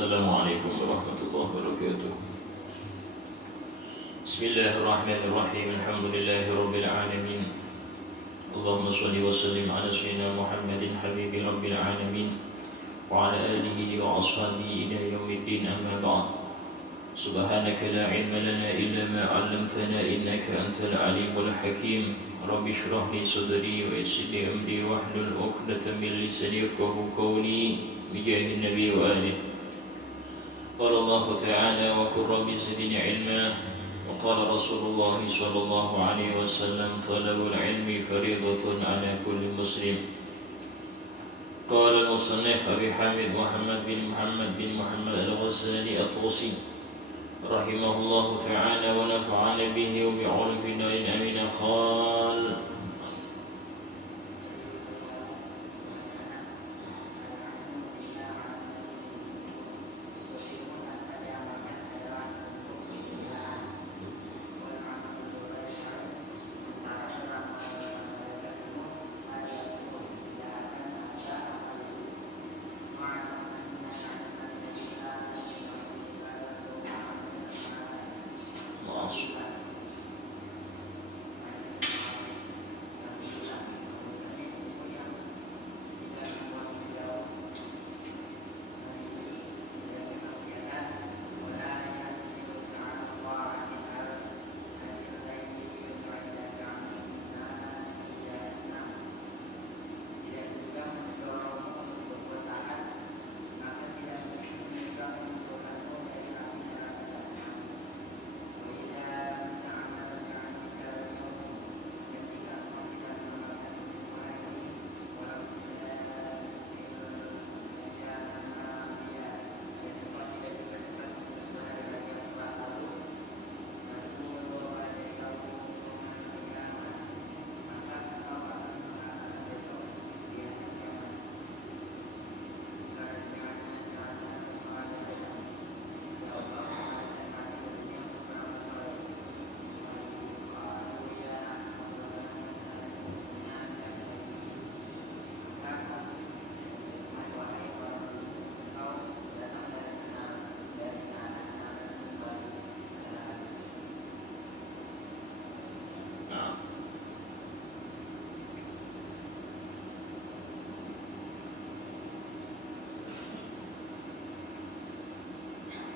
Assalamualaikum warahmatullahi wabarakatuh. Bismillahirrahmanirrahim. Alhamdulillahirabbil alamin. Allahumma shalli wa sallim ala sayyidina Muhammadin habibi rabbil alamin wa ala alihi wa ashabihi ila yaumiddin, amma ba'd. Subhanaka la ilma lana illa ma 'allamtana innaka antal alimul hakim. Rabbi shrah li sadri wa yassir li amri wahlul 'uqdatam min lisani yafqahu qawli bijahin nabi wa alihi. قال الله تعالى وقل رب زدني علما وقال رسول الله صلى الله عليه وسلم طلب العلم فريضة على كل مسلم. قال المصنف أبي حامد محمد بن محمد الغزالي الطوسي رحمه الله تعالى ونفعنا به وبعلم في الدار آمين. قال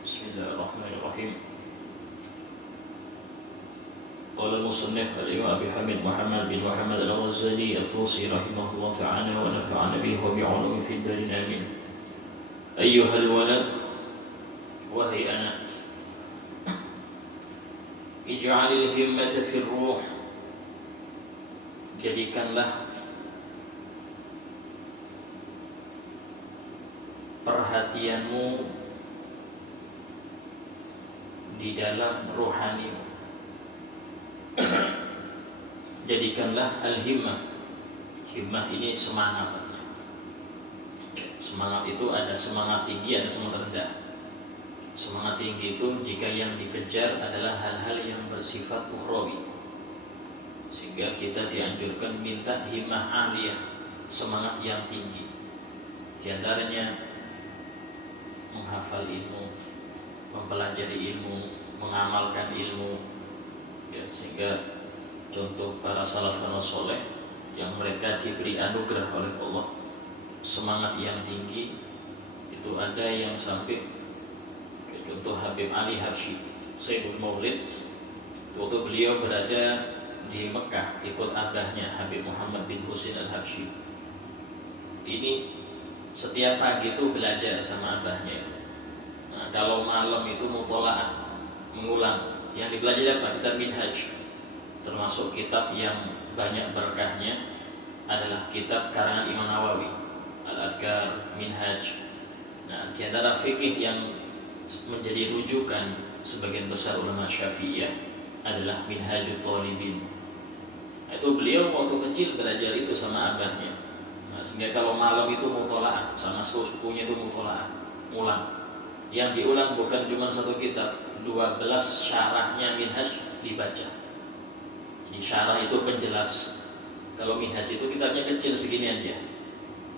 Bismillahirrahmanirrahim. Qala al-musannif al-imam Abi Hamid Muhammad bin Muhammad al-Ghazali at-Tusi rahimahullah ta'ala wa nafa'ana bihi wa bi'ulumi fid darin amin. Ayyuhal walad, wahai anak, ij'alil himmata fir ruh, jadikanlah perhatianmu di dalam rohani. Jadikanlah al-himmah. Himmah ini semangat. Semangat itu ada semangat tinggi, ada semangat rendah. Semangat tinggi itu jika yang dikejar adalah hal-hal yang bersifat ukhrawi, sehingga kita dianjurkan minta himmah aliyah, semangat yang tinggi. Di antaranya menghafal ilmu, mempelajari ilmu, mengamalkan ilmu, ya, sehingga contoh para salafun soleh yang mereka diberi anugerah oleh Allah semangat yang tinggi itu ada yang sampai contoh Habib Ali Habsyi Sayyidul Maulid, waktu beliau berada di Mekah ikut abahnya Habib Muhammad bin Husain al-Habsyi. Ini setiap pagi itu belajar sama abahnya. Nah, kalau malam itu mutola'ah, mengulang. Yang dipelajari apa? Kitab Minhaj. Termasuk kitab yang banyak berkahnya adalah kitab karangan Imam Nawawi, Al-Adhkar, Minhaj. Nah, di antara fikih yang menjadi rujukan sebagian besar ulama Syafi'iyah adalah Minhajut Thalibin. Nah, itu beliau waktu kecil belajar itu sama abahnya. Nah, sehingga kalau malam itu mutola'ah, sama sepupunya itu mutola'ah, ngulang. Yang diulang bukan cuma satu kitab, 12 syarahnya Minhaj dibaca. Jadi syarah itu penjelas. Kalau Minhaj itu kitabnya kecil segini aja,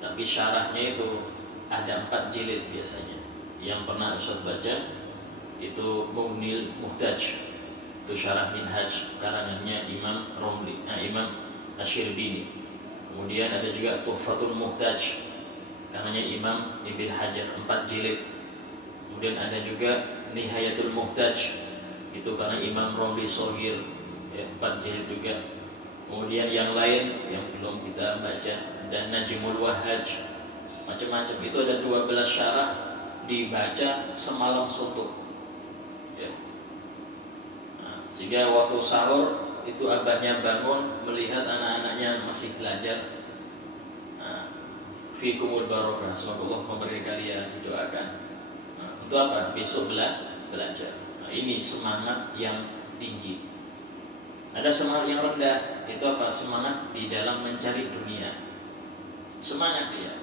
tapi syarahnya itu ada 4 jilid biasanya. yang pernah Ustaz baca itu Mughnil Muhtaj, itu syarah Minhaj karangannya Imam Romli, Imam Asy-Syirbini. Kemudian ada juga Tuhfatul Muhtaj karangannya Imam Ibn Hajar 4 jilid. Kemudian ada juga Nihayatul Muhtaj, itu karena Imam Romli Shogir, ya, 4 jilid juga. Kemudian yang lain yang belum kita baca dan Najmul Wahhaj, macam-macam. Itu ada 12 syarah, dibaca semalam suntuk, ya. Nah, sehingga waktu sahur itu abahnya bangun melihat anak-anaknya masih belajar. Nah, fikumul barokah, semoga Allah memberi kalian, didoakan. Nah, untuk apa? Besok belajar. Nah, ini semangat yang tinggi. Ada semangat yang rendah, itu apa? Semangat di dalam mencari dunia. Semangat dia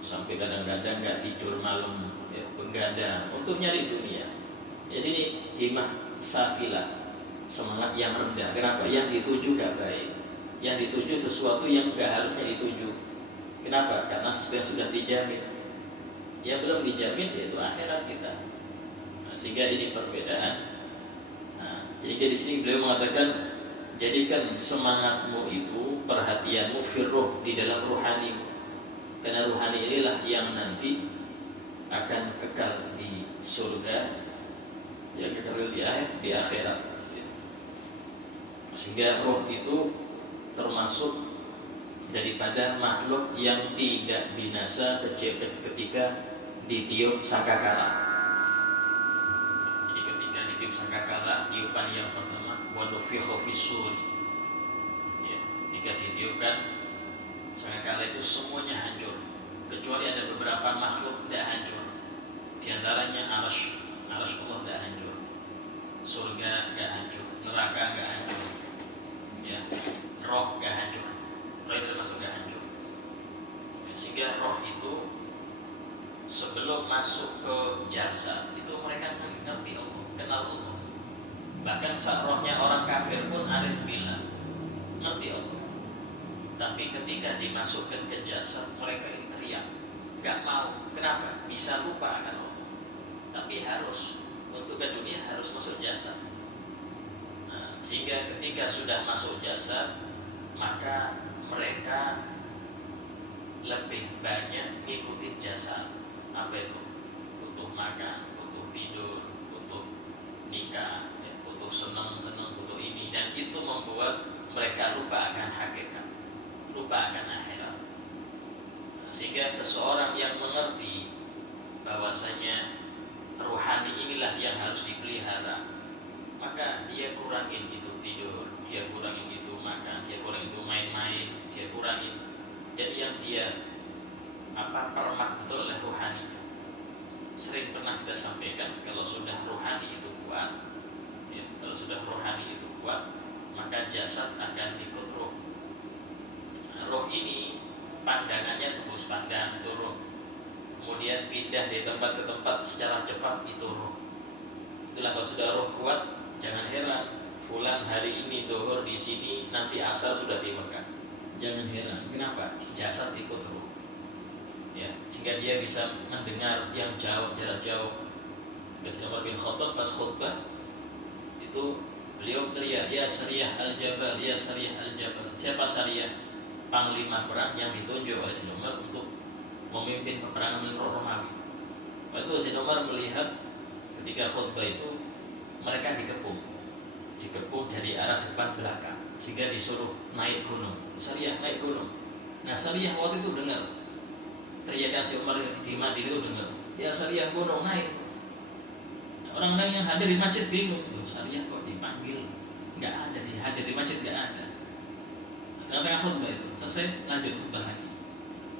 sampai kadang-kadang nggak tidur malam, ya, begadang untuk nyari dunia. Jadi ini himmah safilah, semangat yang rendah. Kenapa? Yang dituju gak baik, yang dituju sesuatu yang gak harusnya dituju. Kenapa? Karena sudah dijamin. Yang belum dijamin yaitu akhirat kita. Nah, sehingga ini perbedaan. Nah, jadi di sini beliau mengatakan, jadikan semangatmu itu, perhatianmu firruh, di dalam ruhanimu. Karena ruhani inilah yang nanti akan kekal di surga, yang kekal di akhirat. Sehingga roh itu termasuk daripada makhluk yang tidak binasa ketika ditiup sangkakala. Jadi ketika ditiup sangkakala, tiupan yang pertama, wa nufikha fis-sur. Ya, ketika ditiupkan sangkakala itu semuanya hancur, kecuali ada beberapa makhluk tidak hancur. Di antaranya arsy Allah tidak hancur, surga tidak hancur, neraka tidak hancur, ya, roh tidak hancur, roh itu termasuk tidak hancur. Ya, sehingga roh itu sebelum masuk ke jasad itu mereka mengerti Allah, kenal Allah. Bahkan saat rohnya orang kafir pun arif billah, ngerti Allah. Tapi ketika dimasukkan ke jasad, mereka ini teriak, gak mau. Kenapa? Bisa lupa akan Allah. Tapi harus, untuk ke dunia harus masuk jasad. Nah, sehingga ketika sudah masuk jasad, maka mereka lebih banyak ngikutin jasad. Apa itu? Butuh makan, butuh tidur, butuh nikah, ya, butuh senang-senang, butuh ini. Dan itu membuat mereka lupa akan hakikat, lupa akan akhirat. Sehingga seseorang yang mengerti bahwasanya rohani inilah yang harus dipelihara, maka dia kurangin itu tidur, dia kurangin itu makan, dia kurangin itu main-main, dia kurangin. Jadi yang dia permak betul oleh rohaninya. Sering pernah kita sampaikan, kalau sudah rohani itu kuat, ya, kalau sudah rohani itu kuat, maka jasad akan ikut roh. Roh ini pandangannya tembus pandang, itu roh. Kemudian pindah dari tempat ke tempat secara cepat, itu roh. Itulah kalau sudah roh kuat, jangan heran fulan hari ini zuhur di sini, nanti asar sudah di Mekah. Jangan heran, kenapa? Jasad ikut roh. Ya, sehingga dia bisa mendengar yang jauh, jarak jauh. Sayyidina Umar bin Khattab pas khutbah itu beliau teriak, ya Sariyah al-Jabal, ya Sariyah al-Jabal. Siapa Sariyah? Panglima perang yang ditunjuk oleh Sayyidina Umar untuk memimpin peperangan Romawi. Waktu Sayyidina Umar melihat ketika khutbah itu mereka dikepung dari arah depan belakang, sehingga disuruh naik gunung. Sariyah naik gunung. Nah, Sariyah waktu itu dengar teriakan Sayyidina Umar di Madinah, itu dengar, ya Sariyah gunung naik. Nah, orang-orang yang hadir di masjid bingung, Sariyah kok dipanggil? Nggak ada, hadir di masjid nggak ada. Tengah-tengah khutbah itu selesai, lanjut khutbah lagi.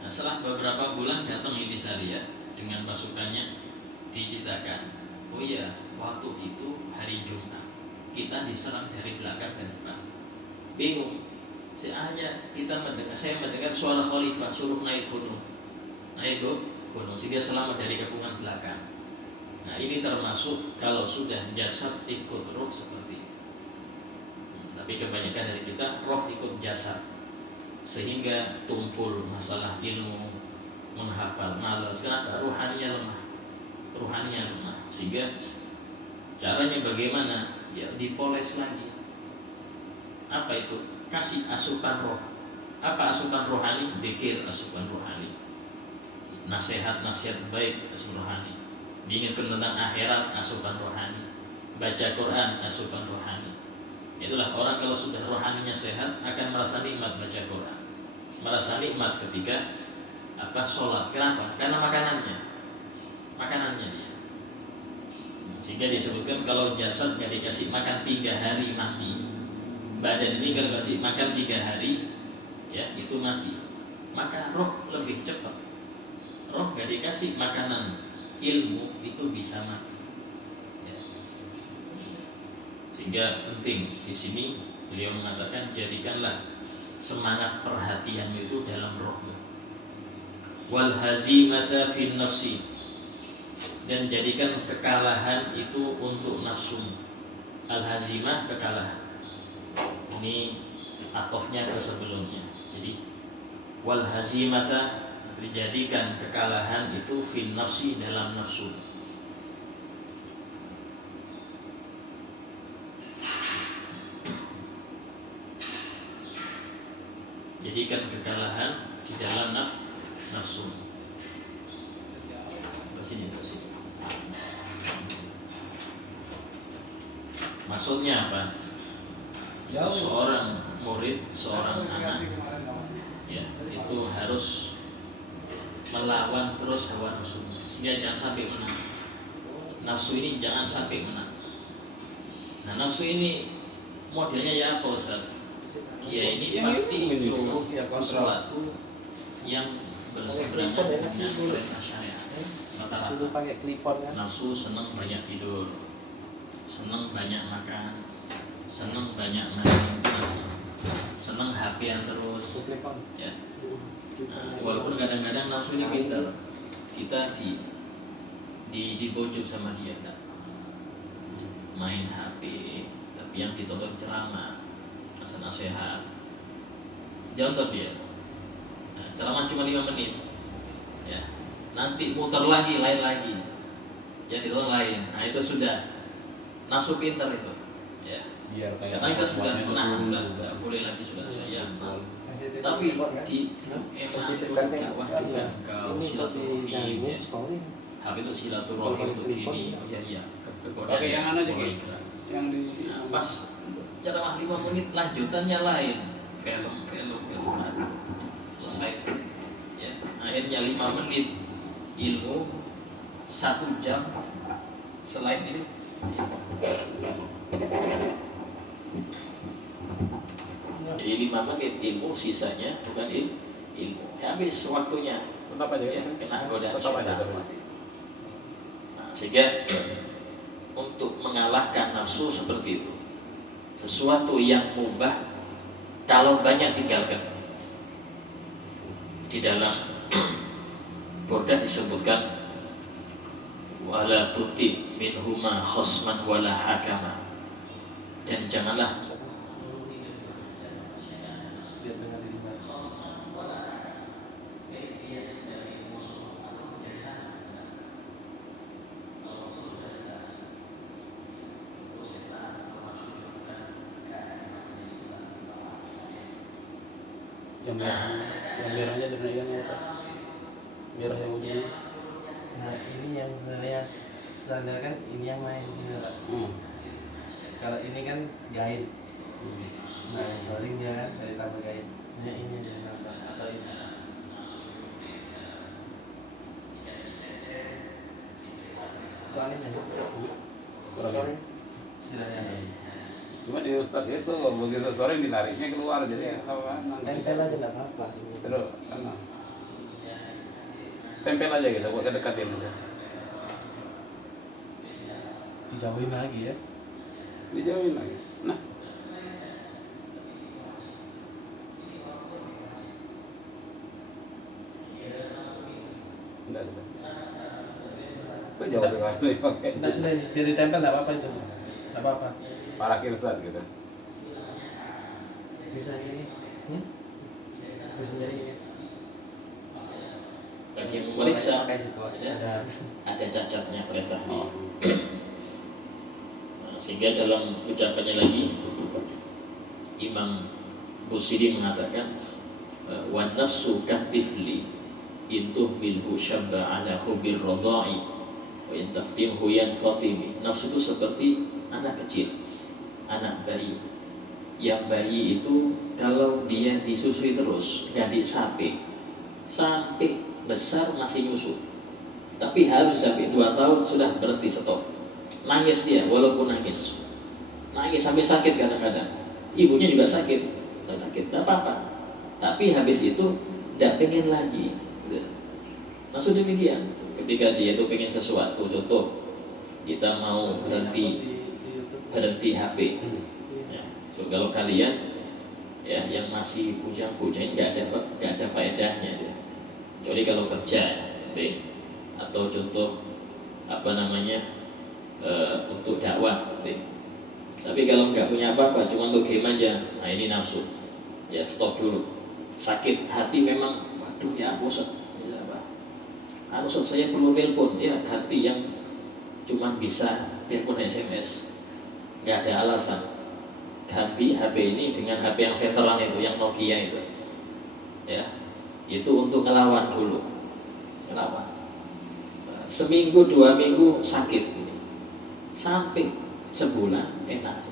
Nah, setelah beberapa bulan datang ini Sariyah dengan pasukannya, diceritakan, oh iya, waktu itu hari Jumat kita diserang dari belakang dan depan. Bingung. Saya mendengar suara khalifah suruh naik gunung, sehingga selamat dari kepungan belakang. Nah, ini termasuk kalau sudah jasad ikut roh seperti itu. Tapi kebanyakan dari kita roh ikut jasad, sehingga tumpul masalah ilmu, menghafal, malas. Kenapa? Ruhaninya lemah. rohaninya lemah. Sehingga caranya bagaimana? Ya dipoles lagi. Apa itu? Kasih asupan roh. Apa asupan rohani? Dzikir asupan rohani. Nasihat-nasihat baik asupan rohani. Diingatkan tentang akhirat asupan rohani. Baca Quran asupan rohani. Itulah orang kalau sudah rohaninya sehat akan merasa nikmat baca Quran, merasa nikmat ketika sholat. Kenapa? Karena makanannya dia. Sehingga disebutkan kalau jasad nggak dikasih makan 3 hari mati, badan ini kalau kasih makan 3 hari ya itu mati. Maka roh lebih cepat. Roh nggak dikasih makanan ilmu itu bisa mati. Sehingga penting di sini beliau mengatakan jadikanlah semangat perhatian itu dalam rohmu. Wal hazimata fin nafsi, dan jadikan kekalahan itu untuk nafsu. Al hazimah kekalahan. Ini atofnya ke sebelumnya. Jadi wal hazimata dijadikan kekalahan itu fin nafsi dalam nafsu. Jadikan kekalahan di dalam nafsu. Sini. Maksudnya apa? Seorang murid, seorang anak, ya itu harus melawan terus hawa nafsu, sehingga jangan sampai menang. Nafsu ini jangan sampai menang. Nah, nafsu ini modelnya ya apa, Ustaz? Dia ini pasti menyuruh sesuatu yang berseberangan dengan perintah syariat. Rata-rata nafsu senang banyak tidur, senang banyak makan, senang banyak main, senang HP-an terus. Ya. Nah, walaupun kadang-kadang nafsu ini kita dibujuk sama dia, kan? Main HP, tapi yang ditonton ceramah, nasihat, jangan dia. Nah, ceramah cuma 5 menit, ya. Nanti muter lagi, lain lagi, ya ditonton lain. Nah itu sudah nafsu pintar itu, ya. Karena kita sudah menahan, nggak boleh lagi sudah saya. Tapi di dakwah kau silaturahim, ya. HP itu silaturahim untuk ini, ya. Kegodaan yang mana aja yang di pas ceramah 5 menit lanjutannya lain, film selesai, ya. Akhirnya 5 menit ilmu, 1 jam selain ini jadi 5 menit ilmu, sisanya bukan ilmu. Habis waktunya, ya, kena godaan syaitan. Nah, sehingga untuk mengalahkan nafsu seperti itu, sesuatu yang mubah kalau banyak tinggalkan. Di dalam Burdah disebutkan wala tuti minhuma khosman wala hakama, dan janganlah yang merahnya dinaikkan ke atas, merah yang ujungnya. Nah ini yang sebenarnya standar kan, ini yang main ini, Pak. Kalau ini kan guide. Nah storing dia kan dari tambah guide, hanya ini aja yang nambah atau ini. Storing aja. Storing sudah ada. Cuma di Ustaz itu begitu sore dinariknya keluar, jadi apa? Tempel aja nggak apa-apa sih. Terus karena tempel aja gitu, buat kedekatin aja. Dijauhin lagi ya. Dijauhin lagi. Nah, enggak ada. Itu jauh sekali pakai. Nah sudah ini, biar ditempel nggak apa-apa itu. Nggak apa-apa. Parakin Ustaz gitu. Bisa ini. Bisa jadi ini. bagi yang memeriksa Pakai situasi. ya, ada cacatnya perintah ini. Oh. Nah, sehingga dalam ucapannya lagi Imam Busiri mengatakan wan nafsu katifli intuh bilhu syabba ala hubir rodai wa intaftimhu yanfatimi. Nafsu itu seperti anak kecil, anak bayi. Yang bayi itu kalau dia disusui terus gadis sampai besar masih nyusu, tapi harus sampai 2 tahun sudah berhenti, stop. Nangis dia, walaupun nangis sampai sakit kadang-kadang, ibunya juga sakit, tidak apa-apa, tapi habis itu tidak pengen lagi gitu. Maksud demikian, ketika dia itu pengen sesuatu, contoh kita mau berhenti HP ya. So, kalau kalian ya yang masih bujang-bujang nggak ada faedahnya ya. Kecuali kalau kerja atau contoh untuk dakwah. Tapi kalau nggak punya apa-apa, cuma untuk game aja, nah ini nafsu. Ya stop dulu. Sakit hati memang, waduh ya bosan. Harus saya perlu telepon, ya hati yang cuma bisa telepon SMS, nggak ada alasan. Ganti HP ini dengan HP yang senteran itu, yang Nokia itu, ya itu untuk ngelawan dulu, ngelawan. Seminggu 2 minggu sakit, sampai sebulan enak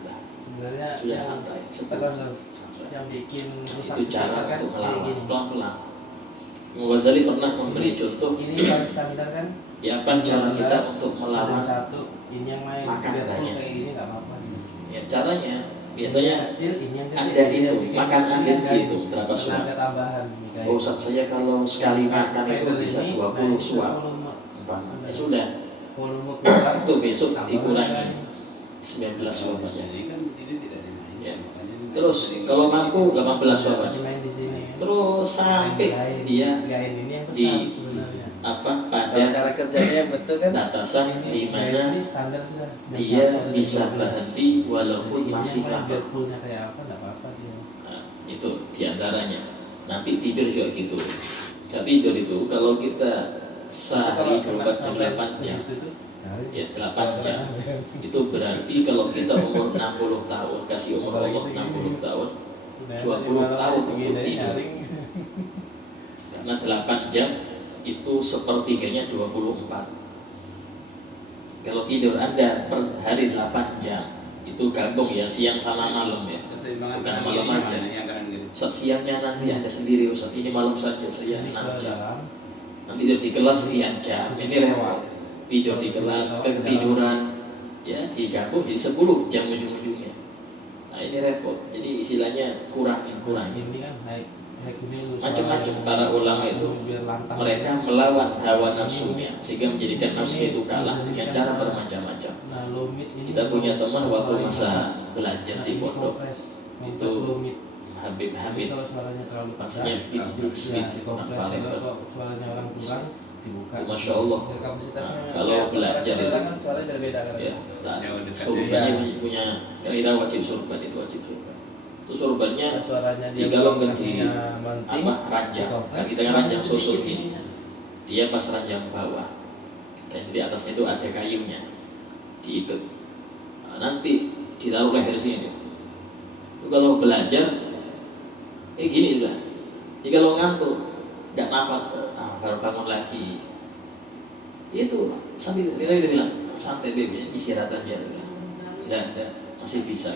sudah santai. Yang bikin rusak Itu cara kan untuk melawan gini. pelan-pelan. Imam Ghazali pernah memberi contoh. Ini harus stamina kan? Ya apa cara kita untuk melawan satu, ini yang main makan Liverpool banyak. kayak ini nggak apa-apa. Ya caranya biasanya kecil, ini yang gede. Anda Ini yang hitung, bikin makan Anda yang dihitung berapa tenaga suap. tambahan. Oh Ustaz, saya kalau sekali makan itu bisa 20 suap. Ya sudah, Volume keluar itu besok tambahan dikurangi kan. 19 suap aja. Jadi kan ini tidak dimainkan. Ya. Makanya Terus kalau mampu 18 suap aja. Main di sini. Terus sampai dia gain ini yang besar di- sebenarnya. pada Cara kerjanya yang betul kan? batasan di mana Ini standar sudah. dia bisa berhenti walaupun masih lapar. Liverpoolnya kayak apa nggak apa-apa dia. Nah, itu diantaranya. Nanti tidur juga gitu. Gak tidur itu kalau kita sehari 24 jam 8 jam, ya 8 jam. Itu berarti kalau kita umur 60 tahun, kasih umur Allah 60 tahun, 20 tahun untuk tidur. Karena 8 jam itu sepertiganya 24. Kalau tidur Anda per hari 8 jam, itu gabung ya siang sama malam ya. keseimbangan Bukan kanan malam kiri aja. mana yang kanan kiri. Saat siangnya nanti Anda sendiri Ustaz, ini malam saja saya 6 jam. dalam. Nanti tidur di kelas sekian jam, ini repot. Tidur di kelas, ketiduran, ya digabung jadi 10 jam ujung-ujungnya. Nah ini repot. Jadi istilahnya kurangin. Ini kan high ini Macam-macam para ulama itu biar lantang. mereka melawan hawa nafsunya sehingga menjadikan nafsu itu kalah dengan cara bermacam-macam. Nah, lumit ini Kita punya teman waktu suaranya masa keras. belajar Nah, di ini pondok kompres. itu lumit. Habib Jadi Hamid kalau suaranya terlalu maksudnya keras, beat speed ya, dikompres. paling Kalau suaranya orang kurang dibuka. Itu Masya Allah. Ya, kapasitasnya. Nah, kalau belajar itu, kan suaranya berbeda kan. ya nah, Jauh dekat. surbannya Iya. punya kira wajib surban itu wajib surban. Itu surbannya Nah, suaranya dia jika lo kapasitasnya berdiri penting, ranjang, dikompres, kan kita kan ranjang sedikit susun ini. ininya. Dia pas ranjang bawah dan di atasnya itu ada kayunya diikat. Nah, nanti ditaruh leher sini. Itu kalau belajar gini juga. Jadi kalau ngantuk nggak nafas, baru bangun lagi. Itu sambil dia bilang santai baby, istirahat aja. Enggak, masih bisa.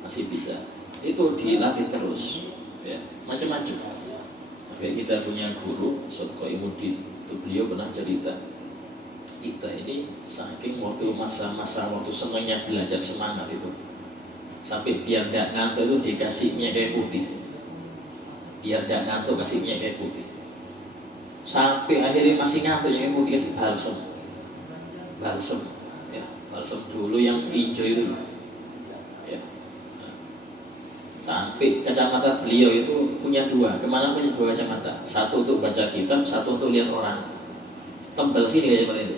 Masih bisa. Itu dilatih terus, ya macam-macam. Sampai kita punya guru Sodko Imudin, itu beliau pernah cerita kita ini saking waktu masa-masa waktu senangnya belajar semangat itu, sampai biar tidak ngantuk itu dikasih minyak kayu putih, biar tidak ngantuk kasih minyak kayu putih, sampai akhirnya masih ngantuk minyak kayu putih kasih balsem, ya balsem dulu yang hijau itu, ya. Sampai kacamata beliau itu punya 2, kemana punya 2 kacamata, satu untuk baca kitab, satu untuk lihat orang, tembel sini kacamata itu,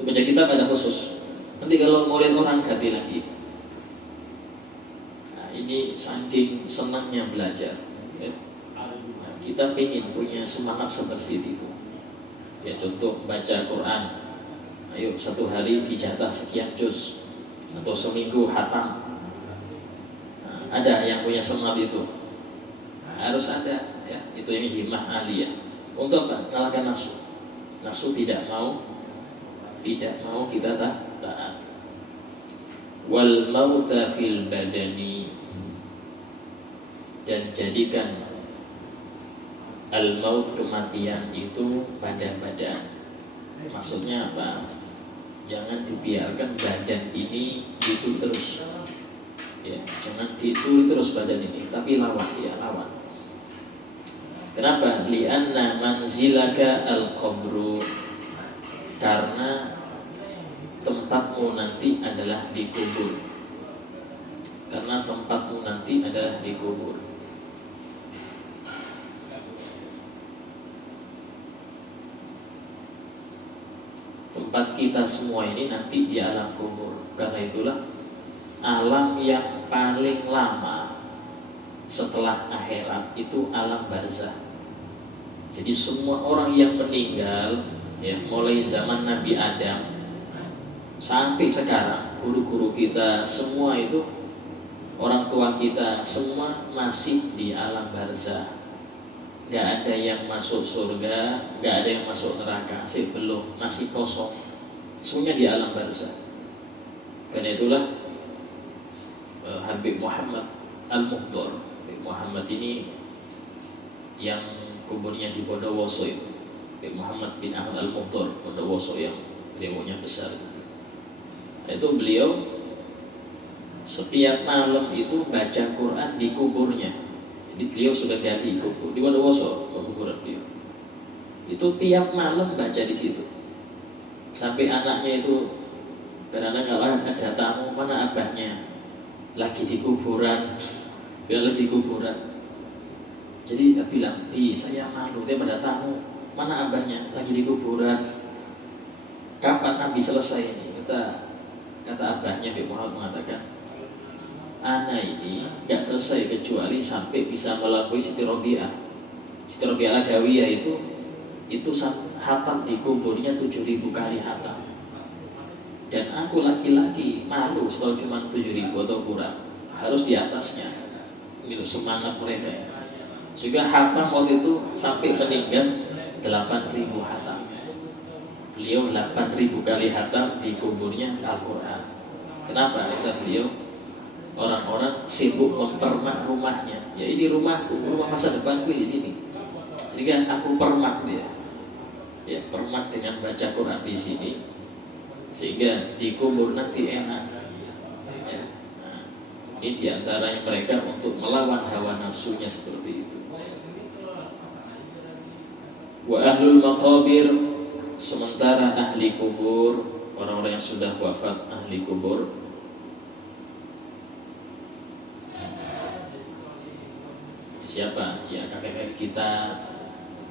untuk baca kitab ada khusus, nanti kalau mau lihat orang ganti lagi. Ini saking senangnya belajar, ya. kita ingin punya semangat seperti itu. Ya contoh baca Quran, ayo satu hari dijatah sekian juz atau seminggu khatam. Nah, ada yang punya semangat itu, harus ada ya. Itu ini himmah aliyah. Untuk apa? Mengalahkan nafsu. Nafsu tidak mau kita taat. Wal mauta fil badani, dan jadikan al-maut kematian itu pada badan. Maksudnya apa? Jangan dibiarkan badan ini itu terus. Ya, jangan dituli terus badan ini, tapi lawan ya, lawan. Kenapa? Li'anna manzilaka al-qabru, karena tempatmu nanti adalah dikubur. Karena tempatmu nanti adalah dikubur. Tempat kita semua ini nanti di alam kubur. Karena itulah alam yang paling lama setelah akhirat itu alam barzah. Jadi semua orang yang meninggal ya, mulai zaman Nabi Adam sampai sekarang, guru-guru kita semua itu, orang tua kita semua masih di alam barzah. Gak ada yang masuk surga, gak ada yang masuk neraka, belum, masih kosong. Semuanya di alam barzah. Karena itulah Habib Muhammad Al-Muhdor, Habib Muhammad ini yang kuburnya di Bondowoso itu, Habib Muhammad bin Ahmad Al-Muhdor, Bondowoso, yang beliaunya besar. Itu beliau setiap malam itu baca Quran di kuburnya. Jadi beliau sudah gali kubur di Bondowoso, kuburan beliau. Itu tiap malam baca di situ. Sampai anaknya itu, karena kalau ada tamu, mana abahnya? Lagi di kuburan. Dia lagi di kuburan. Jadi dia bilang, saya malu, dia pada tamu, mana abahnya? Lagi di kuburan. Kapan Nabi selesai ini? Kata abahnya, Habib Muhammad mengatakan, anak ini gak selesai kecuali sampai bisa melampaui Siti Robiah. Siti Robiah Al-Adawiyah itu hatam di kuburnya 7.000 kali hatam. Dan aku laki-laki malu kalau cuma 7.000 atau kurang, harus di atasnya. Itu semangat mereka ya. Sehingga hatam waktu itu sampai meninggal 8.000 hatam. Beliau 8.000 kali hatam di kuburnya Al-Quran. Kenapa? Kata beliau, orang-orang sibuk mempermak rumahnya. Ya ini rumahku, rumah masa depanku di sini. Jadi kan aku permak dia. Ya, permak dengan baca Quran di sini. Sehingga dikubur nanti enak. Ya. Nah, ini diantaranya mereka untuk melawan hawa nafsunya seperti itu. Wa ahlul maqabir, sementara ahli kubur, orang-orang yang sudah wafat, ahli kubur, siapa? Ya kakek kita,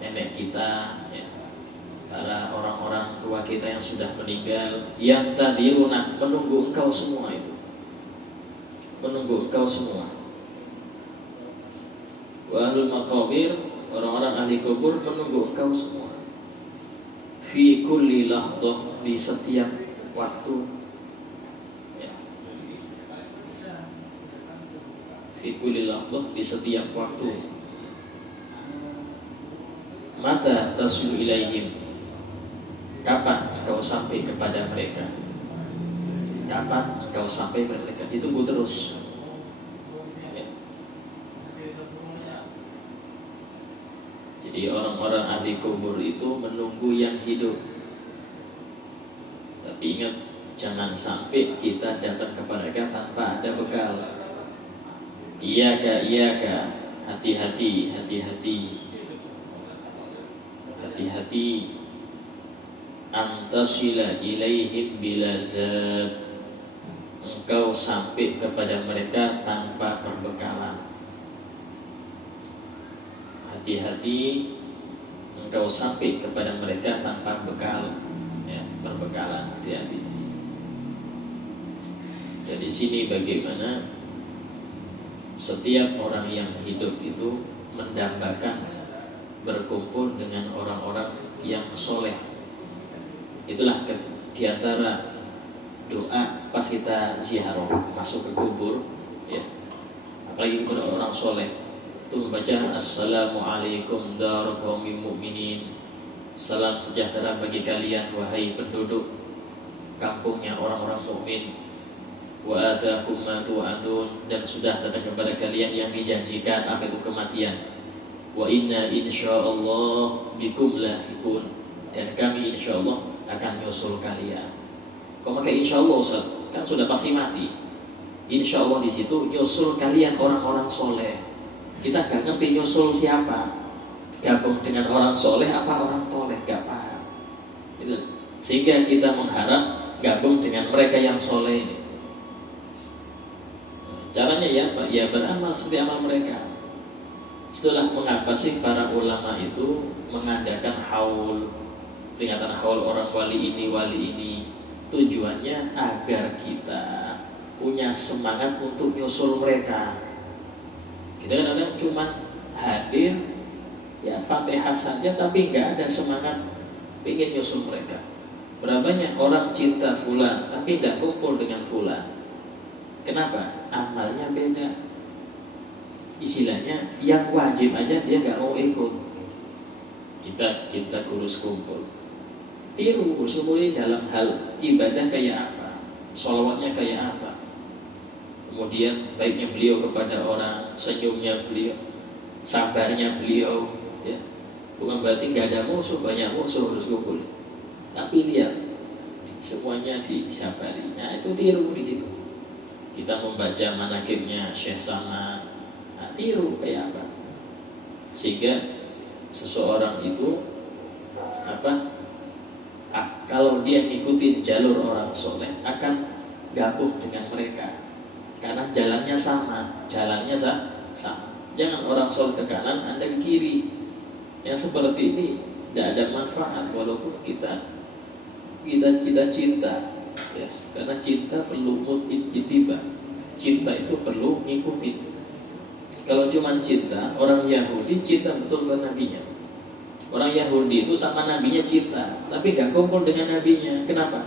nenek kita, ya, para orang-orang tua kita yang sudah meninggal, yang tadi lunak menunggu engkau semua itu, menunggu engkau semua. Wa ahlul maqabir, orang-orang ahli kubur menunggu engkau semua. Fi kulli lahdah, di setiap waktu. Ya. Fi kulli lahdah, di setiap waktu. Mata taslu ilaihim, kapan engkau sampai kepada mereka? Kapan engkau sampai mereka? Ditunggu terus. Ya. Jadi orang-orang ahli kubur itu menunggu yang hidup. Tapi ingat, jangan sampai kita datang kepada mereka tanpa ada bekal. Iyaka, hati-hati, hati-hati, antasila ilaihim bila zat, engkau sampai kepada mereka tanpa perbekalan. Hati-hati, engkau sampai kepada mereka tanpa bekal, ya, perbekalan. Hati-hati. Jadi sini bagaimana setiap orang yang hidup itu mendambakan berkumpul dengan orang-orang yang soleh. Itulah diantara doa pas kita ziarah masuk ke kubur, ya, apalagi kepada orang soleh, itu membaca assalamualaikum dar qaumin mu'minin, salam sejahtera bagi kalian wahai penduduk kampungnya orang-orang mukmin, wa atakum ma tu'adun, dan sudah datang kepada kalian yang dijanjikan, apa itu kematian, wa inna insyaallah bikum lahiqun, dan kami insyaallah akan nyusul kalian. Kok pakai insyaallah Ustaz? Kan sudah pasti mati. Insyaallah di situ nyusul kalian orang-orang soleh. Kita gak ngerti nyusul siapa, gabung dengan orang soleh apa orang toleh, gak paham itu. Sehingga kita mengharap gabung dengan mereka yang soleh ini. Caranya ya Pak, ya beramal seperti amal mereka. Setelah mengapa sih para ulama itu mengadakan haul, peringatan haul orang wali ini, tujuannya agar kita punya semangat untuk nyusul mereka. Kita kadang-kadang cuma hadir, ya Fatihah saja, tapi nggak ada semangat ingin nyusul mereka. Berapa banyak orang cinta fulan, tapi nggak kumpul dengan fulan. Kenapa? Amalnya beda. Istilahnya yang wajib aja dia nggak mau ikut. Kita kurus kumpul, tiru kurus kumpul ini dalam hal ibadah kayak apa, sholawatnya kayak apa, kemudian baiknya beliau kepada orang, senyumnya beliau, sabarnya beliau, ya. Bukan berarti nggak ada musuh, banyak musuh harus kumpul, tapi lihat semuanya disabari. Nah itu tiru di situ. Kita membaca manakibnya Syekh Samad, nah, tiru kayak apa, sehingga seseorang itu kalau dia ngikutin jalur orang soleh akan gabung dengan mereka karena jalannya sama. Jangan orang soleh ke kanan, Anda ke kiri. Yang seperti ini tidak ada manfaat walaupun kita cinta, ya, karena cinta perlu ittiba. Cinta itu perlu ngikutin. Kalau cuma cinta, orang Yahudi cinta betul dengan nabinya. Orang Yahudi itu sama nabinya cinta, tapi gak kumpul dengan nabinya. Kenapa?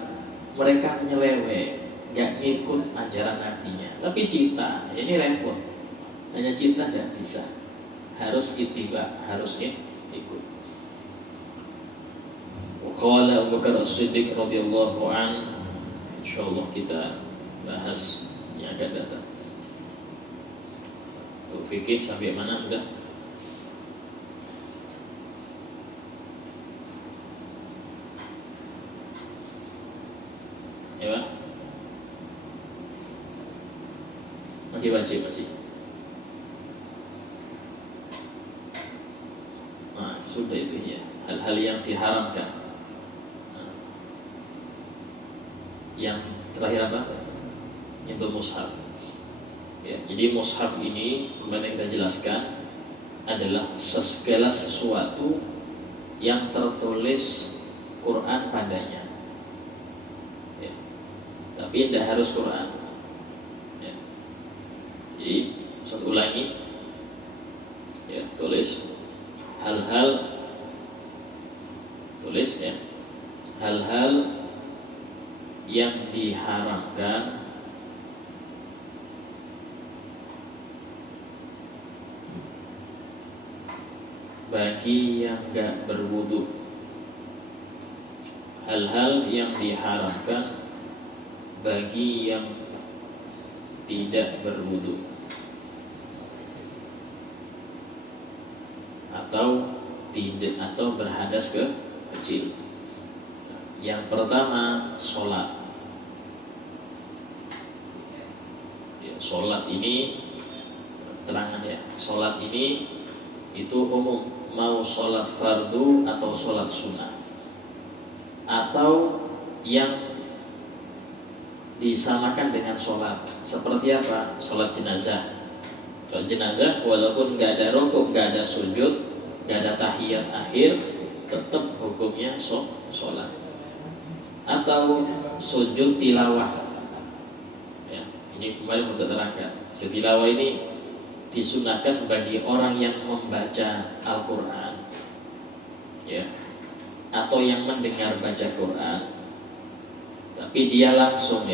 Mereka menyeleweng, gak ngikut ajaran nabinya, tapi cinta. Ini repot. Hanya cinta gak bisa, harus ittiba, harus ikut. Qala Abu Bakar As-Siddiq radhiyallahu an, insyaallah kita bahas yang akan datang. Fikih sampai mana sudah? Ya Pak? Masih. Nah, sudah itu ya. Hal-hal yang diharamkan. Nah, yang terakhir apa? Itu mushaf. Ya, jadi mushaf ini kembali kita jelaskan adalah segala sesuatu yang tertulis Quran padanya, ya, tapi tidak harus Quran, ya. Jadi saya ulangi, ya, tulis ya, hal-hal yang diharamkan bagi yang gak berwudu. Hal-hal yang diharamkan bagi yang tidak berwudu atau berhadas kecil. Yang pertama sholat. Ya, sholat ini terangan ya. Sholat ini itu umum, mau sholat fardu atau sholat sunnah, atau yang disamakan dengan sholat seperti apa? Sholat jenazah. Sholat jenazah walaupun gak ada rukuk, gak ada sujud, gak ada tahiyat akhir, tetap hukumnya sholat. Atau sujud tilawah, ya, ini kembali untuk terangkan. Sujud tilawah ini disunahkan bagi orang yang membaca Al-Quran ya, atau yang mendengar baca Quran, tapi dia langsung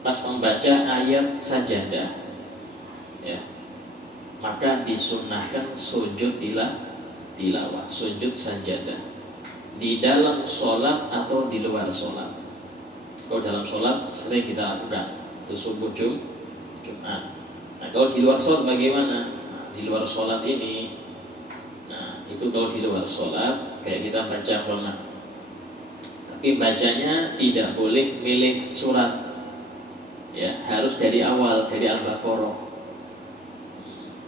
pas membaca ayat sajadah, ya, maka disunnahkan sujud tilawah, sujud sajadah di dalam sholat atau di luar sholat. Kalau dalam sholat sering kita lakukan itu subuh Jumat. Nah kalau di luar sholat bagaimana? Nah, di luar sholat ini, nah itu kalau di luar sholat kayak kita baca Quran, tapi bacanya tidak boleh milih surat, ya, harus dari awal, dari Al-Baqarah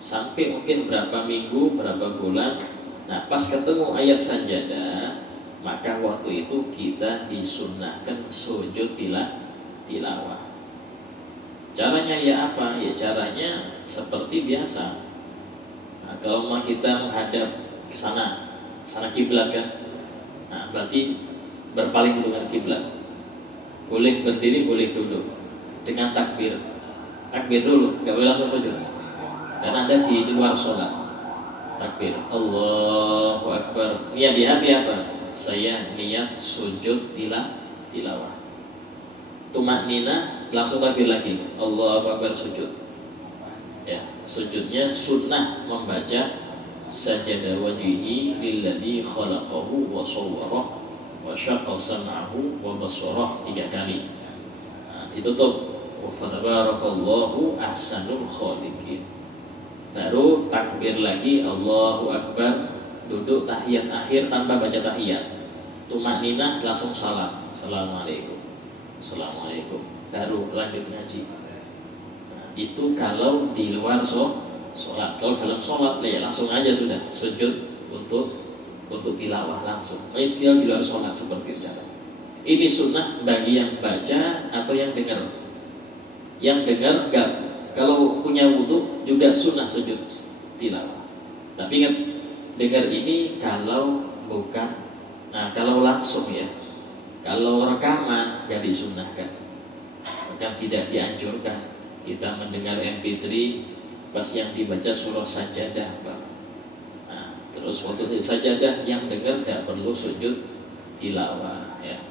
sampai mungkin berapa minggu, berapa bulan. Nah pas ketemu ayat sajadah, maka waktu itu kita disunnahkan sujud tilawah. Caranya ya apa? Ya caranya seperti biasa. Nah, kalau mau kita menghadap ke sana kiblat kan, nah berarti berpaling dengan kiblat. Boleh berdiri, boleh duduk dengan takbir dulu, nggak boleh langsung sujud. Dan ada di luar sholat takbir Allahu Akbar, niat di hati apa? Saya niat sujud tilawah. Tumakninah, langsung takbir lagi Allahu Akbar, sujud. Ya, sujudnya sunnah membaca sajada wajhihi lilladzi khalaqahu wa sawwarahu wa syaqqa sam'ahu wa basarahu 3 kali. Nah, ditutup wa tabarakallahu ahsanul khaliqin. Baru takbir lagi Allahu Akbar, duduk tahiyat akhir tanpa baca tahiyat. Tumakninah langsung salam, assalamualaikum, baru lanjut ngaji. Nah, itu kalau di luar sholat. Kalau dalam sholat ya langsung aja sudah sujud untuk tilawah langsung. Ini di luar sholat seperti itu. Ini sunnah bagi yang baca atau yang dengar. Yang dengar enggak. Kalau punya wudu juga sunnah sujud tilawah. Tapi ingat, dengar ini kalau bukan, nah kalau langsung ya, kalau rekaman gak disunnahkan, bahkan tidak dianjurkan kita mendengar MP3 pas yang dibaca surah sajadah, Pak. Nah, terus waktu sajadah yang dengar gak perlu sujud tilawah ya.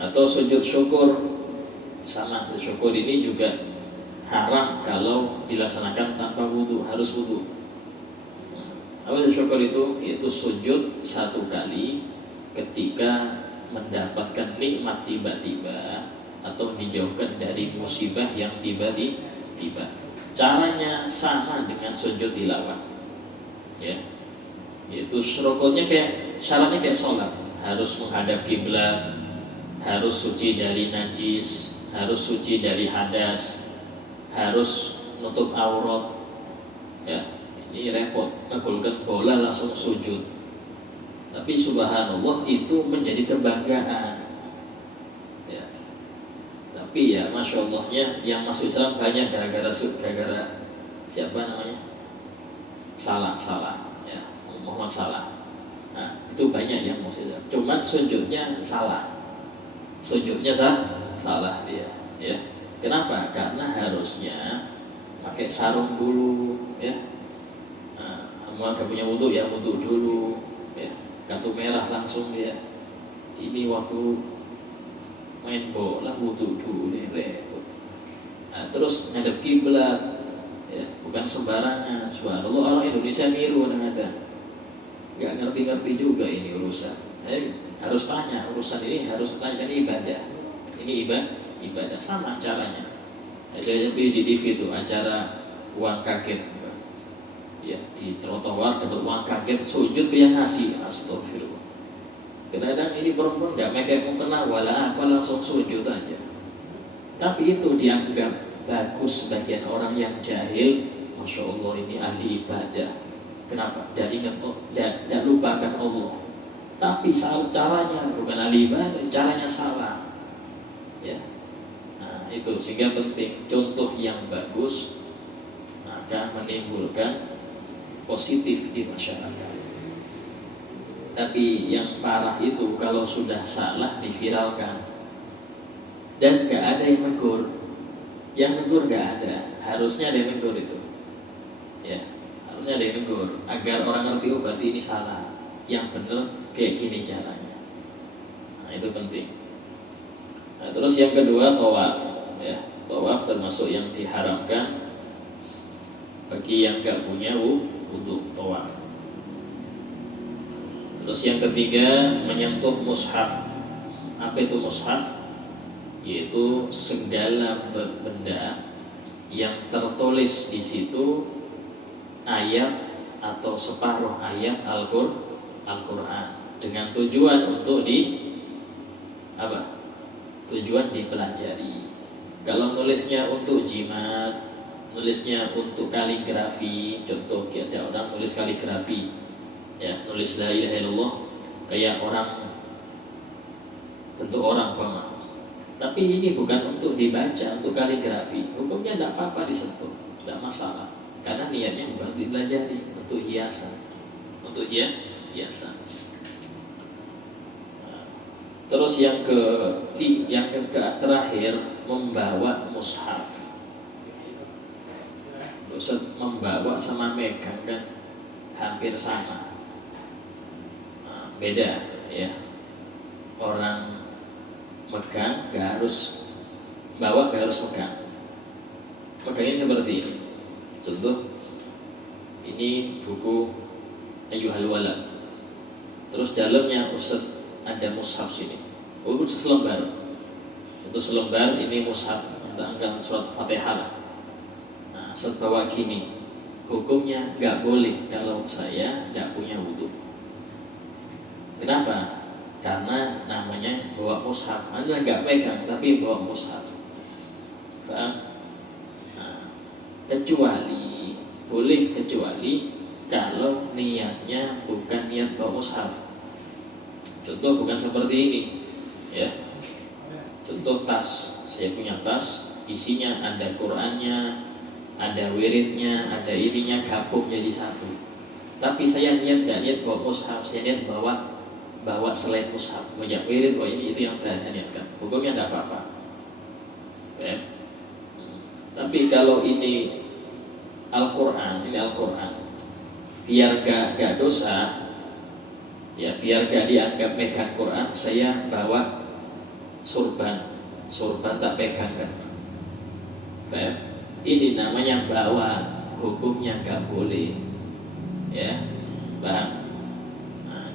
Atau sujud syukur sama, sujud syukur ini juga haram kalau dilaksanakan tanpa wudu, harus wudu. Apa sujud syukur itu? Yaitu sujud 1 kali ketika mendapatkan nikmat tiba-tiba atau dijauhkan dari musibah yang tiba-tiba. Caranya sama dengan sujud tilawah, ya. Yaitu syukurnya kayak syaratnya kayak sholat, harus menghadap kiblat, harus suci dari najis, harus suci dari hadas, harus nutup aurat, ya. Ini repot, ngegolkan bola langsung sujud. Tapi subhanallah itu menjadi kebanggaan, ya. Tapi ya masya Allahnya yang masuk Islam banyak gara-gara siapa namanya? Salah, ya, Muhammad Salah. Nah itu banyak yang masuk Islam. Cuman sujudnya salah, salah dia, ya. Kenapa? Karena harusnya pakai sarung dulu, ya. Nah, kamu agak punya wudu ya wudu dulu, ya. Kartu merah langsung ya. Ini waktu main bola wudu dulu nih, repot. Nah, terus ngadep kiblat, ya, bukan sembarangan. Subhanallah, orang Indonesia niru kadang-kadang. Nggak ngerti-ngerti juga ini urusan. Harus tanya, urusan ini harus tanya, ini ibadah. Ini ibadah sama caranya. Ada di TV itu acara uang kaget, ya, di trotoar dapat uang kaget, sujud ke yang ngasih, astagfirullah. Kadang-kadang ini perempuan nggak pakai mukena wala apa, langsung sujud aja. Tapi itu dianggap bagus sebagian orang yang jahil. Masya Allah, ini ahli ibadah. Kenapa? Dan ingat, dan lupakan Allah. Tapi salah caranya, bukan ahli ibadah, caranya salah, ya. Itu sehingga penting contoh yang bagus akan menimbulkan positif di masyarakat. Tapi yang parah itu kalau sudah salah diviralkan dan gak ada yang negur. Yang negur gak ada, harusnya ada yang negur itu, ya, harusnya ada yang negur agar orang ngerti, oh berarti ini salah. yang benar kayak gini caranya. Nah, itu penting. Nah, terus yang kedua tawaf, ya. Tawaf termasuk yang diharamkan bagi yang gak punya wudu, tawaf. Terus yang ketiga menyentuh mushaf. Apa itu mushaf? Yaitu segala benda yang tertulis di situ ayat atau separuh ayat Al-Quran dengan tujuan untuk tujuan dipelajari. Kalau nulisnya untuk jimat, nulisnya untuk kaligrafi, contoh ada orang nulis kaligrafi, ya, nulis la ilaha illallah kayak orang, bentuk orang umpama. Tapi ini bukan untuk dibaca, untuk kaligrafi. Hukumnya tidak apa-apa disentuh, tidak masalah. Karena niatnya bukan dipelajari, untuk hiasan, untuk hiasan. Terus yang terakhir membawa mushaf. Membawa sama megang kan hampir sama. Beda ya. Orang megang gak harus bawa, gak harus megang. Megangnya seperti ini. Contoh, ini buku Ayyuhal Walad. Terus dalamnya Ustaz ada mushaf sini. Itu selembar. Itu selembar, ini mushaf tentang surat Fatihah. Nah, Ustaz bawa gini. Hukumnya gak boleh kalau saya gak punya wudu. Kenapa? Karena namanya bawa mushaf. Anda nggak pegang tapi bawa mushaf. Paham? Nah, kecuali kalau niatnya bukan niat bawa mushaf. Contoh bukan seperti ini, ya. Contoh tas. Saya punya tas, isinya ada Qur'annya, ada wiridnya, ada ininya, gabung jadi satu. Tapi saya nggak niat bawa mushaf, saya niat bawa selain mushaf, banyak wirid, ini itu yang saya niatkan. Hukumnya tidak apa-apa. Ya. Tapi kalau ini Al-Quran, biar gak dosa, ya, biar gak dianggap megang Quran, saya bawa surban tak pegang kan. Ya. Ini namanya bawa, hukumnya gak boleh. Ya, paham?